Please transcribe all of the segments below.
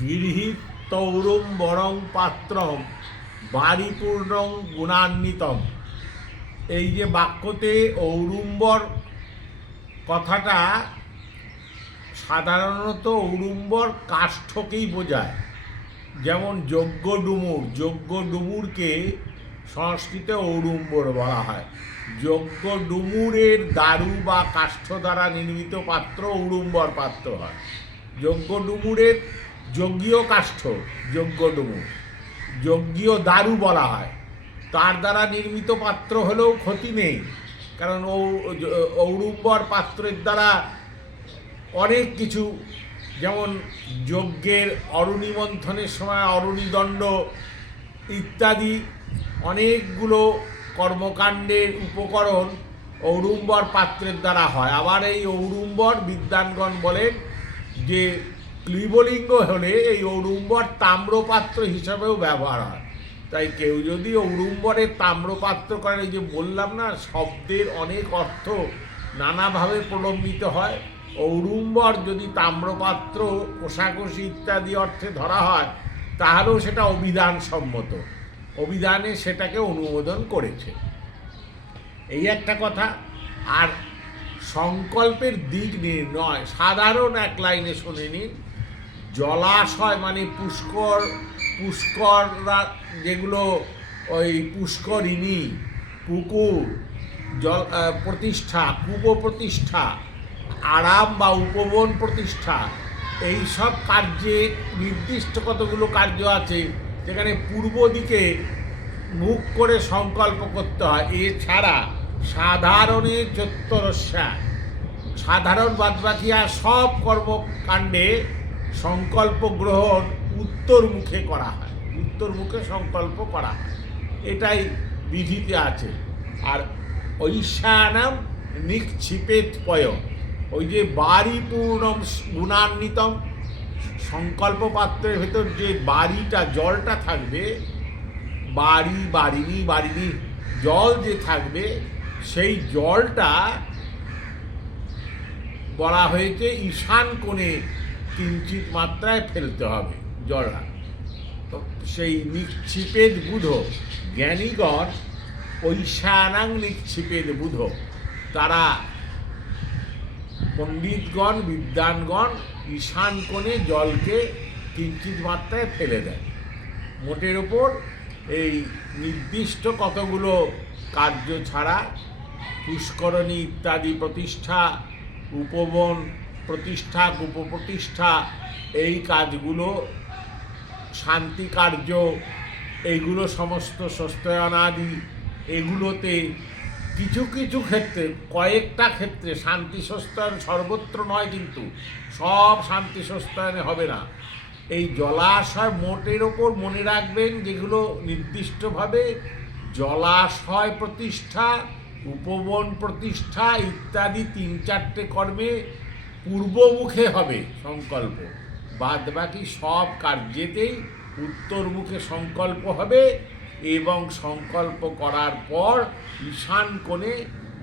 গৃহীত তৌরুম বরং পাত্রম বারিপূর্ণং গুণান্বিতম। এই যে বাক্যতে ঔড়ুম্বর কথাটা সাধারণত ঔড়ুম্বর কাষ্ঠকেই বোঝায়। যেমন যজ্ঞ ডুমুরকে সংস্কৃতে ঔড়ুম্বর বলা হয়। যজ্ঞ ডুমুরের দারু বা কাষ্ঠ দ্বারা নির্মিত পাত্র ঔড়ুম্বর পাত্র হয়। যজ্ঞ ডুমুরের যজ্ঞীয় কাষ্ঠ যজ্ঞীয় দারু বলা হয়। তার দ্বারা নির্মিত পাত্র হলেও ক্ষতি নেই, কারণ ঔড়ুম্বর পাত্রের দ্বারা অনেক কিছু, যেমন যজ্ঞের অরুণি মন্থনের সময় অরুণিদণ্ড ইত্যাদি অনেকগুলো কর্মকাণ্ডের উপকরণ ঔড়ুম্বর পাত্রের দ্বারা হয়। আবার এই ঔড়ুম্বর বিদ্বানগণ বলেন যে ক্লীবলিঙ্গ হলে এই ঔড়ুম্বর তাম্রপাত্র হিসাবেও ব্যবহার হয়। তাই কেউ যদি ঔড়ুম্বরের তাম্রপাত্র করেন, এই যে বললাম না, শব্দের অনেক অর্থ নানাভাবে প্রলম্বিত হয়। ঔড়ুম্বর যদি তাম্রপাত্র, কোষাকুষি ইত্যাদি অর্থে ধরা হয়, তাহলেও সেটা অভিধানসম্মত, অভিধানে সেটাকে অনুমোদন করেছে। এই একটা কথা। আর সংকল্পের দিক নির্ণয় সাধারণ এক লাইনে শুনে নিন। জলাশয় মানে পুষ্কর যেগুলো, ওই পুষ্করিণী, পুকুর, জল প্রতিষ্ঠা, কূপ প্রতিষ্ঠা, আরাম বা উপবন প্রতিষ্ঠা, এই সব কার্যে নির্দিষ্ট কতগুলো কার্য আছে যেখানে পূর্ব দিকে মুখ করে সংকল্প করতে হয়। এছাড়া সাধারণে চত্বরস্যা, সাধারণ বাদবাকি আর সব কর্মকাণ্ডে সংকল্প গ্রহণ উত্তর মুখে করা হয়, উত্তর মুখে সংকল্প করা হয়, এটাই বিধিতে আছে। আর ঐশানাম নিক্ষিপেত পয়, ওই যে বারিপূর্ণম গুণান্বিতম, সংকল্প পাত্রের ভেতর যে বাড়িটা, জলটা থাকবে, বাড়িনি জল যে থাকবে, সেই জলটা বলা হয়েছে ঈশান কোণে কিঞ্চিত মাত্রায় ফেলতে হবে জলটা। সেই নিক্ষিপেদ বুধ, জ্ঞানীগণ ঐশানাং নিক্ষিপেদ বুধ, তারা পণ্ডিতগণ বিদ্বানগণ ঈশান কোণে জলকে কিঞ্চিত মাত্রায় ফেলে দেয়। মোটের ওপর এই নির্দিষ্ট কতগুলো কার্য ছাড়া পুষ্করণী ইত্যাদি প্রতিষ্ঠা, উপবন প্রতিষ্ঠা, কূপ প্রতিষ্ঠা, এই কাজগুলো, শান্তি কার্য, এইগুলো সমস্ত স্বস্তায়নাদি, এগুলোতে কিছু কিছু ক্ষেত্রে, কয়েকটা ক্ষেত্রে শান্তি স্বস্তায়ন সর্বত্র নয়, কিন্তু সব শান্তি স্বস্তায়নে হবে না। এই জলাশয় মোটের ওপর মনে রাখবেন, যেগুলো নির্দিষ্টভাবে জলাশয় প্রতিষ্ঠা, উপবন প্রতিষ্ঠা ইত্যাদি 3-4টে কর্মে পূর্বমুখে হবে সংকল্প, বাদবাকি সব কার্যেতেই উত্তরমুখে সংকল্প হবে। এবং সংকল্প করার পর ঈশান কোণে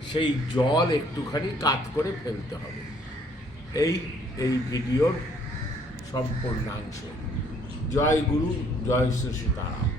সেই জল একটুখানি কাত করে ফেলতে হবে। এই ভিডিওর সম্পূর্ণাংশ। জয় গুরু, জয় শ্রী সীতারাম।